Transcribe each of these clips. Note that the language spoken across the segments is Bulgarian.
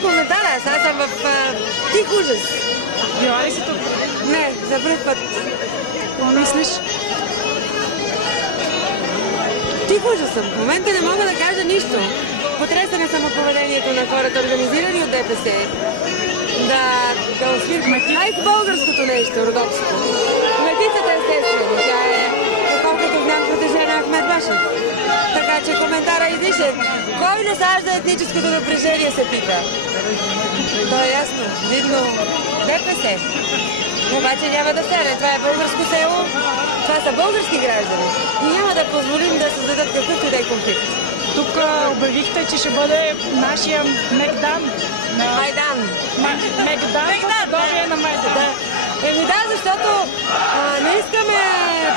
коментара, аз съм в тих ужас. Била ли си тук? Не, за пръв път. Какво мислиш? Тих ужас съм. В момента не мога да кажа нищо. Потресена съм от поведението на хората, организирани от ДПС. Да освиркаме най-българското нещо, родопско. Метицата естествено. Тя е, доколкото знам, протеже на Ахмед Башев. Така че коментара излишен. Кой насажда етническото напрежение, се пита. То е ясно. Видно ДПС. Обаче няма да стане. Това е българско село. Това са български граждани. И няма да позволим да създадат какъвто и да е конфликт. Тук обявихте, че ще бъде нашия Мегдан. Майдан. Мегдан по подобие на Майдан. Да, защото не искаме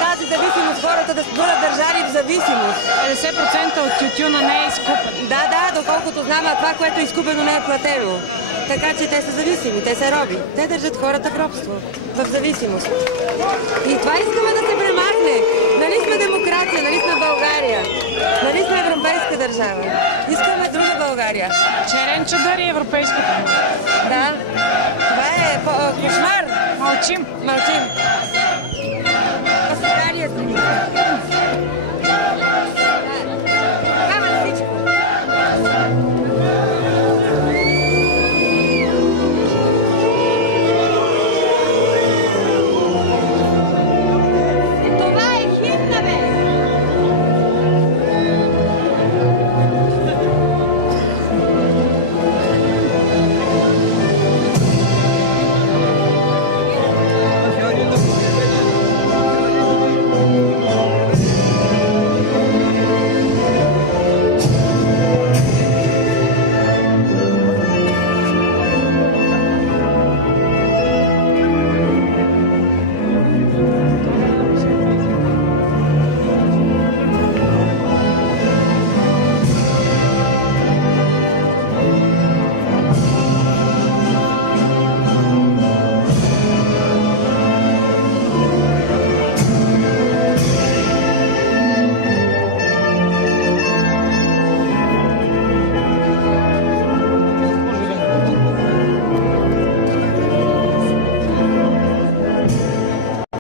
тази зависимост, хората да бъдат държани в зависимост. 50% от тютюна не е изкупен. Да, доколкото знам, а това, което е изкупено, не е платено. Така че те са зависими, те са роби. Те държат хората в робство, в зависимост. И това искаме да се премахне. Нали сме демокрация, нали сме България, нали сме европейска държава. Искаме друга България. Черен чадър и европейското. Да, това е кошмар. Мълчим. Мълчим.